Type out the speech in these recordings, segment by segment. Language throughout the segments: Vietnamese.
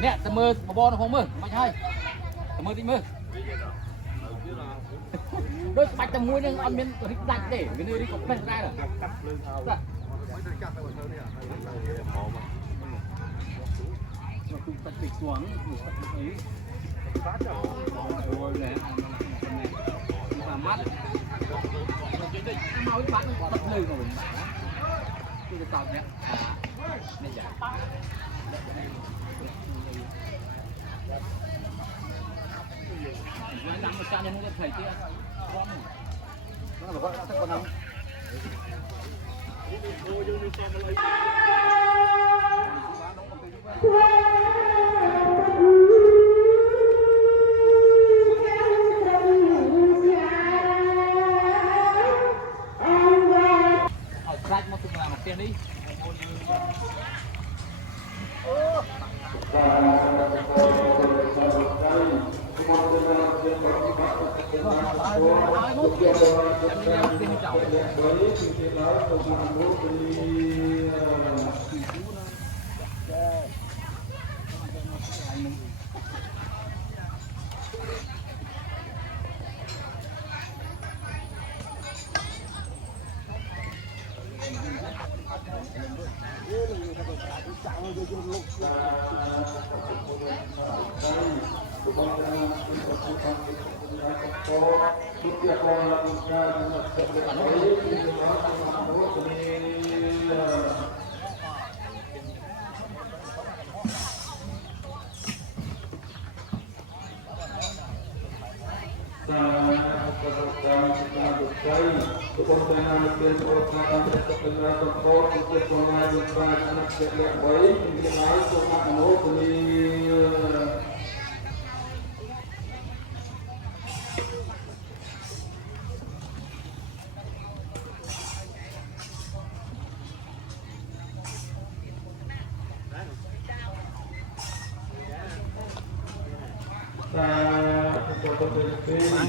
nè tầm mưa mà bo nó không mưa mày hay tầm mưa tí mưa đôi bạch tầm mưa nhưng ăn miếng có thích đặt để cái nơi đi có bên ra rồi tật bị xuống ấy mà mắt mau cái bát nó tật lưng rồi tôi tao nhé này giả anh đang một cha nhân nó thầy kia nó là gọi là con ông một tuần làm một tiền đi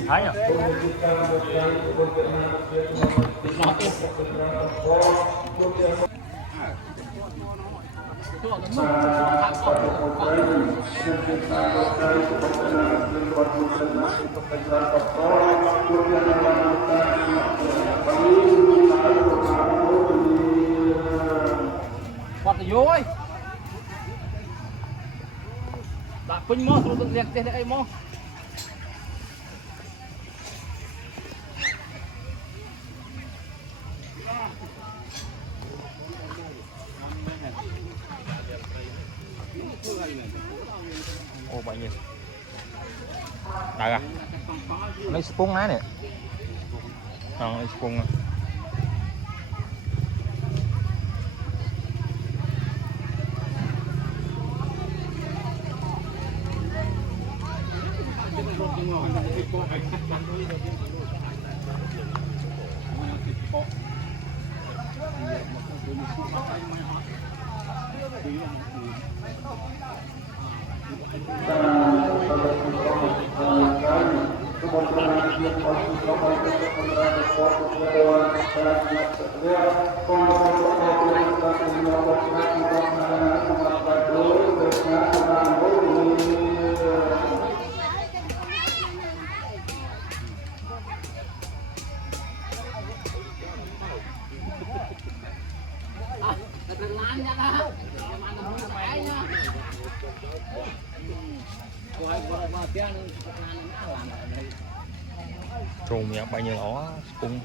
thấy à? Quạt vô ơi. Đã pin mò rồi liệt thế đấy mò. Ô bao nhiêu đại à lấy spoon ná nè lấy spoon trùng miệng bao nhiêu ó spung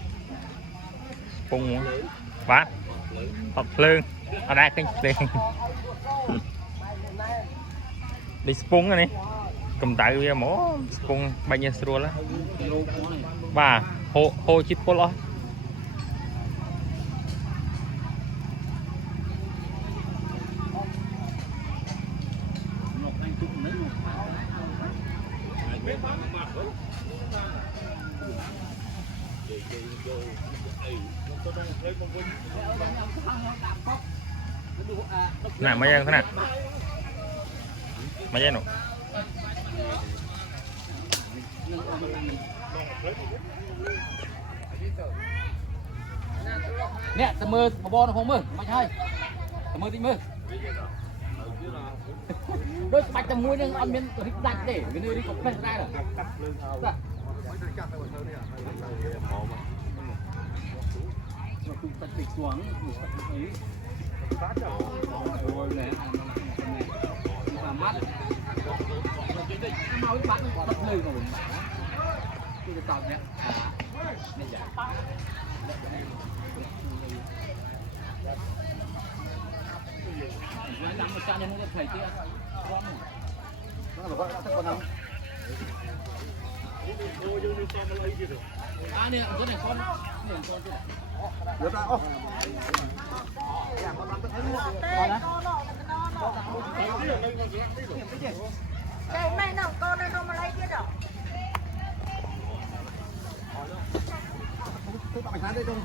spung bát thật lương ở đây cái tiền đi spung này cầm tay bây mỏ spung bao nhiêu sữa lá bà hồ chip polo nè mấy em thế nào mấy em nè nè tầm mưa mà bo nó không mưa mày hay tầm mưa tí mưa đôi bạch tầm mũi nhưng ăn miếng có thích đặt để cái nơi đi cũng bên ra rồi tật địch xuống ấy rồi này và mắt máu bắt tật lười rồi tôi tao nhé nói rằng một cha nên nó thầy kia nó là gọi là con nào à nè cái này con được ra ô cái này nó con nó không mà lấy chứ đâu tôi tặng cái đây không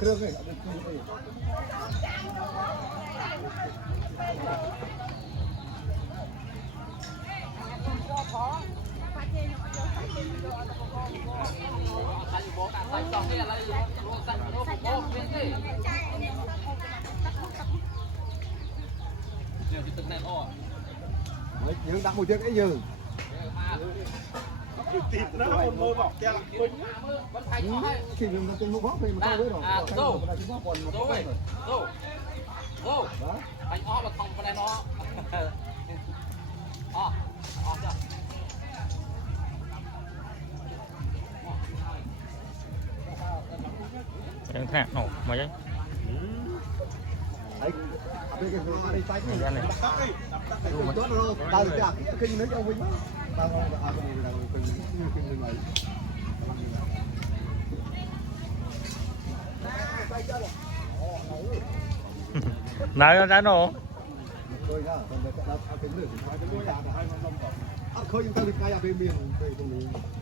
Kêu cái những đặt một chiếc ấy dừng tịt nó ôn mơ bọc kẹo khi mình đang từng lúc bóc thì mình đâu biết rồi anh ó là không có đây nó ó chưa đang thả nổ mà chứ đấy bây giờ nó đi tay thời gian này tốt rồi tao thì cái kinh nó cho mình tao không có kinh này nào ra nổ tôi ra còn cái lửa thì nói cái lửa là hai con lông khơi chúng ta được ngay ở bên miền về tรงนี้